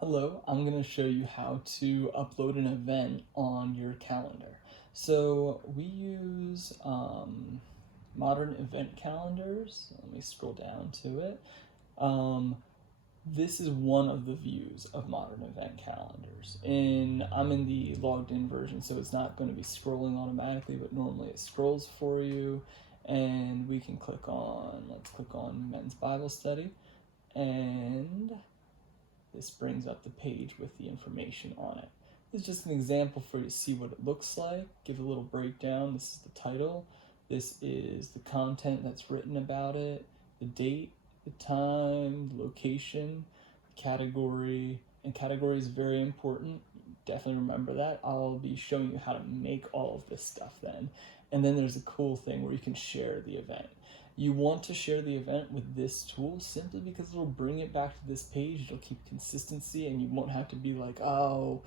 Hello, I'm going to show you how to upload an event on your calendar. So we use modern event calendars. Let me scroll down to it. Um, this is one of the views of modern event calendars. I'm in the logged in version, so it's not going to be scrolling automatically, but normally it scrolls for you. And we can let's click on Men's Bible Study. And this brings up the page with the information on it. This is just an example for you to see what it looks like. Give a little breakdown. This is the title. This is the content that's written about it, the date, the time, the location, the category, and category is very important. Definitely remember that. I'll be showing you how to make all of this stuff then. And then there's a cool thing where you can share the event. You want to share the event with this tool simply because it'll bring it back to this page. It'll keep consistency, and you won't have to be like, oh,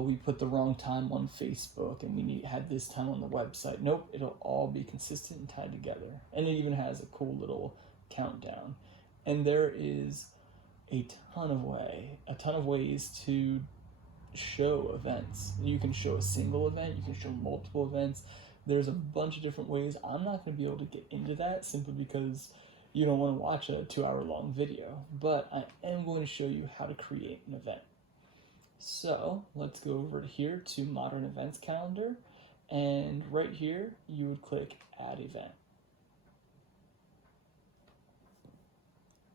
we put the wrong time on Facebook and we had this time on the website. Nope, it'll all be consistent and tied together. And it even has a cool little countdown. And there is a ton of ways to show events. You can show a single event, you can show multiple events. There's a bunch of different ways. I'm not going to be able to get into that simply because you don't want to watch a 2 hour long video, but I am going to show you how to create an event. So let's go over here to Modern Events Calendar, and right here you would click Add Event.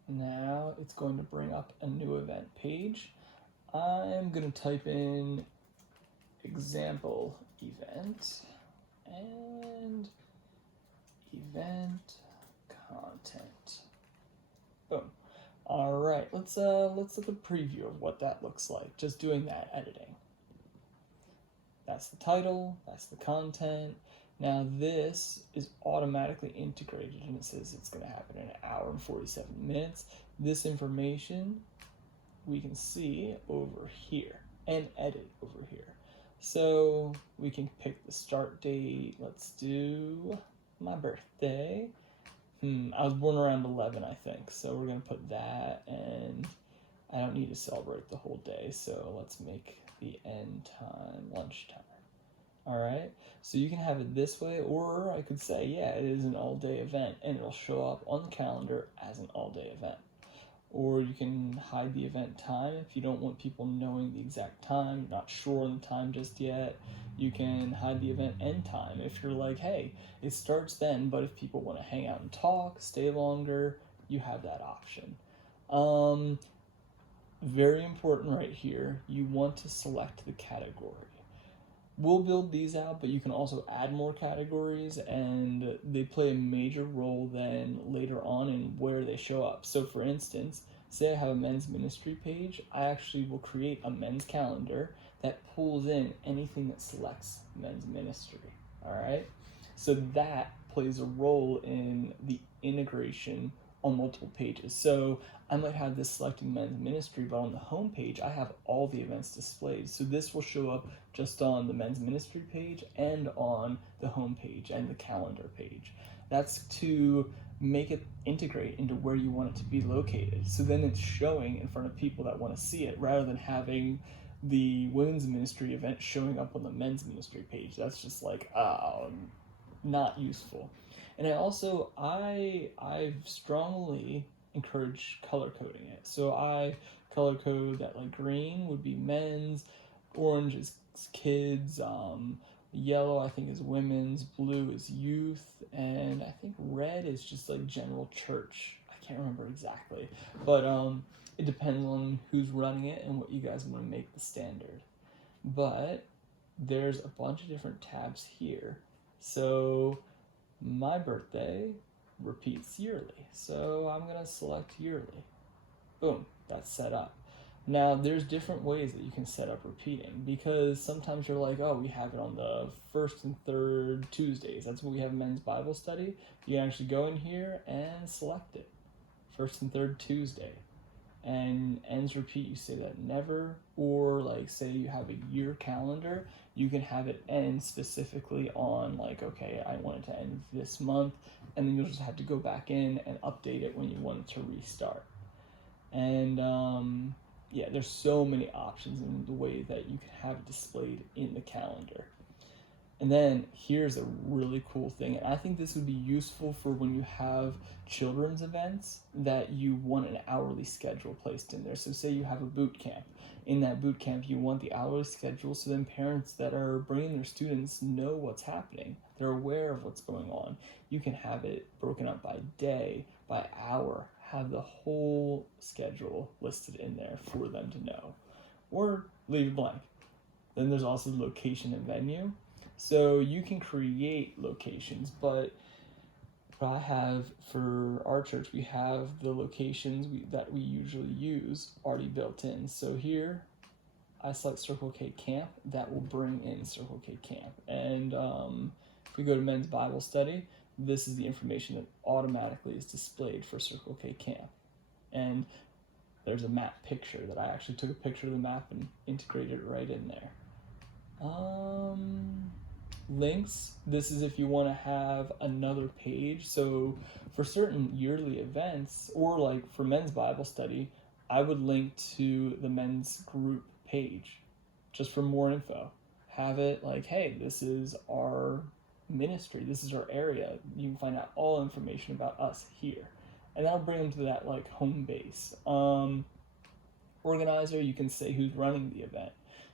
Now it's going to bring up a new event page. I'm going to type in example event and event content. Boom. All right, let's look at a preview of what that looks like. Just doing that editing. That's the title, that's the content. Now this is automatically integrated and it says it's going to happen in an hour and 47 minutes. This information we can see over here and edit over here. So we can pick the start date. Let's do my birthday. I was born around 11, I think. So we're going to put that, and I don't need to celebrate the whole day. So let's make the end time lunchtime. All right. So you can have it this way, or I could say, yeah, it is an all-day event, and it'll show up on the calendar as an all-day event. Or you can hide the event time if you don't want people knowing the exact time, not sure on the time just yet. You can hide the event end time if you're like, hey, it starts then, but if people want to hang out and talk, stay longer, you have that option. Very important right here, you want to select the category. We'll build these out, but you can also add more categories, and they play a major role then later on in where they show up. So for instance, say I have a men's ministry page, I actually will create a men's calendar that pulls in anything that selects men's ministry. All right, so that plays a role in the integration on multiple pages. So I might have this selecting men's ministry, but on the home page I have all the events displayed. So this will show up just on the men's ministry page and on the home page and the calendar page. That's to make it integrate into where you want it to be located. So then it's showing in front of people that want to see it, rather than having the women's ministry event showing up on the men's ministry page. That's just like not useful. And I've strongly encouraged color coding it. So I color code that like green would be men's, orange is kids, yellow I think is women's, blue is youth, and I think red is just like general church. I can't remember exactly, but it depends on who's running it and what you guys want to make the standard. But there's a bunch of different tabs here. So my birthday repeats yearly, so I'm gonna select yearly. Boom, that's set up. Now there's different ways that you can set up repeating, because sometimes you're like, oh, we have it on the first and third Tuesdays. That's when we have men's Bible study. You can actually go in here and select it. First and third Tuesday. And ends repeat, you say that never, or like say you have a year calendar, you can have it end specifically on like, okay, I want it to end this month, and then you'll just have to go back in and update it when you want it to restart. And yeah, there's so many options in the way that you can have it displayed in the calendar. And then here's a really cool thing, and I think this would be useful for when you have children's events that you want an hourly schedule placed in there. So say you have a boot camp. In that boot camp, you want the hourly schedule so then parents that are bringing their students know what's happening. They're aware of what's going on. You can have it broken up by day, by hour, have the whole schedule listed in there for them to know. Or leave it blank. Then there's also the location and venue. So you can create locations, but I have for our church, we have the locations that we usually use already built in. So here I select Circle K Camp, that will bring in Circle K Camp. And if we go to Men's Bible Study, this is the information that automatically is displayed for Circle K Camp. And there's a map picture that I actually took a picture of the map and integrated it right in there. Links, this is if you want to have another page. So for certain yearly events, or like for Men's Bible Study, I would link to the men's group page just for more info. Have it like, hey, this is our ministry, this is our area, you can find out all information about us here, and that'll bring them to that like home base. Organizer, you can say who's running the event,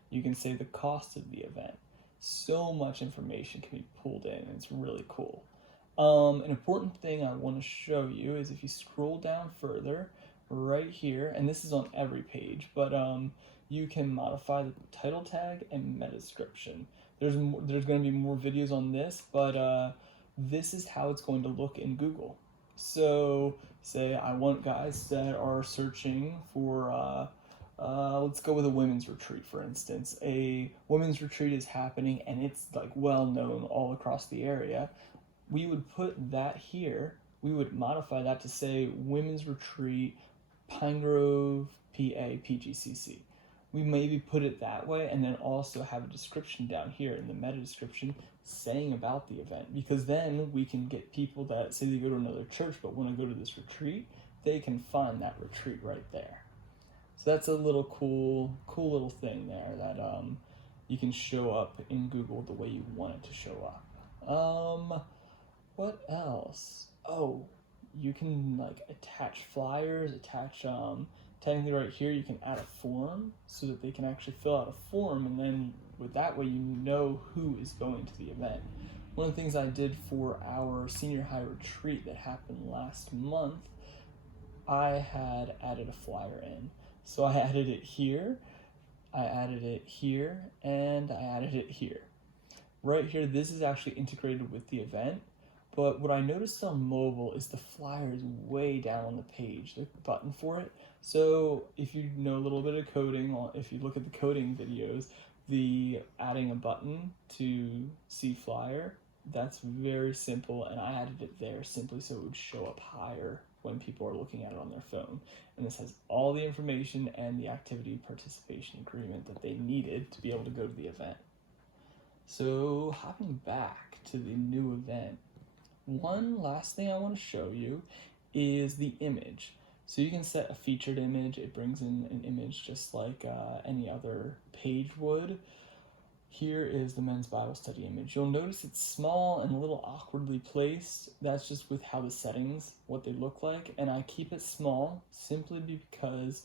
you can say the cost of the event. So much information can be pulled in, and it's really cool. An important thing I want to show you is if you scroll down further, right here, and this is on every page, but you can modify the title tag and meta description. There's going to be more videos on this, but this is how it's going to look in Google. So say I want guys that are searching for let's go with a women's retreat, for instance. A women's retreat is happening and it's like well known all across the area. We would put that here. We would modify that to say women's retreat, Pine Grove, PA, PGCC. We maybe put it that way, and then also have a description down here in the meta description saying about the event, because then we can get people that say they go to another church but want to go to this retreat, they can find that retreat right there. So that's a little cool little thing there that you can show up in Google the way you want it to show up. What else? Oh, you can like attach flyers, technically right here you can add a form so that they can actually fill out a form, and then with that way you know who is going to the event. One of the things I did for our senior high retreat that happened last month, I had added a flyer in. So I added it here, I added it here, and I added it here. Right here, this is actually integrated with the event, but what I noticed on mobile is the flyer is way down on the page, the button for it. So if you know a little bit of coding, if you look at the coding videos, the adding a button to see flyer, that's very simple, and I added it there simply so it would show up higher when people are looking at it on their phone. And this has all the information and the activity participation agreement that they needed to be able to go to the event. So hopping back to the new event, one last thing I want to show you is the image. So you can set a featured image. It brings in an image just like any other page would. Here is the Men's Bible Study image. You'll notice it's small and a little awkwardly placed. That's just with how the settings, what they look like. And I keep it small simply because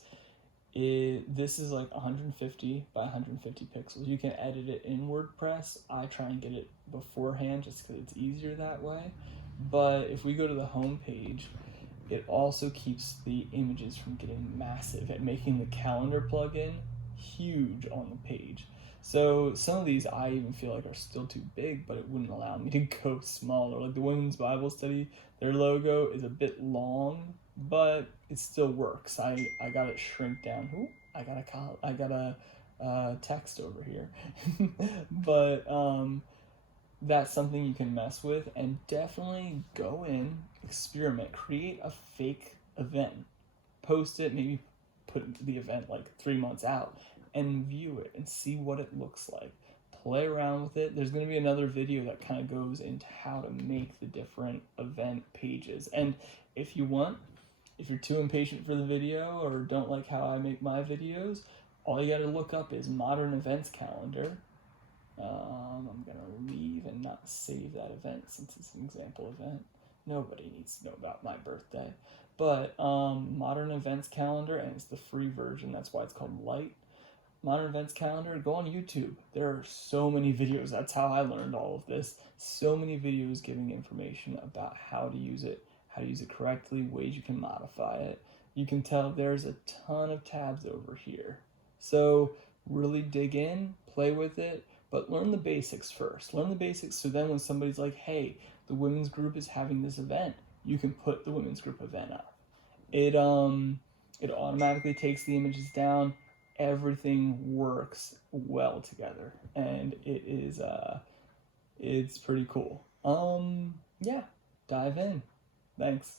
this is like 150 by 150 pixels. You can edit it in WordPress. I try and get it beforehand just because it's easier that way. But if we go to the home page, it also keeps the images from getting massive and making the calendar plugin huge on the page. So some of these I even feel like are still too big, but it wouldn't allow me to go smaller. Like the Women's Bible Study, their logo is a bit long, but it still works. I got it shrink down. Ooh, I got a text over here. But that's something you can mess with, and definitely go in, experiment, create a fake event, post it, maybe put the event like 3 months out, and view it and see what it looks like. Play around with it. There's going to be another video that kind of goes into how to make the different event pages. And if you want, If you're too impatient for the video or don't like how I make my videos, all you gotta look up is Modern Events Calendar. I'm gonna leave and not save that event since it's an example event. Nobody needs to know about my birthday. But Modern Events Calendar, and it's the free version, that's why it's called Lite. Modern Events Calendar, go on YouTube. There are so many videos. That's how I learned all of this. So many videos giving information about how to use it correctly, ways you can modify it. You can tell there's a ton of tabs over here. So really dig in, play with it, but learn the basics first. Learn the basics so then when somebody's like, hey, the women's group is having this event, you can put the women's group event up. It automatically takes the images down. Everything works well together, and it's pretty cool. Yeah, dive in. Thanks.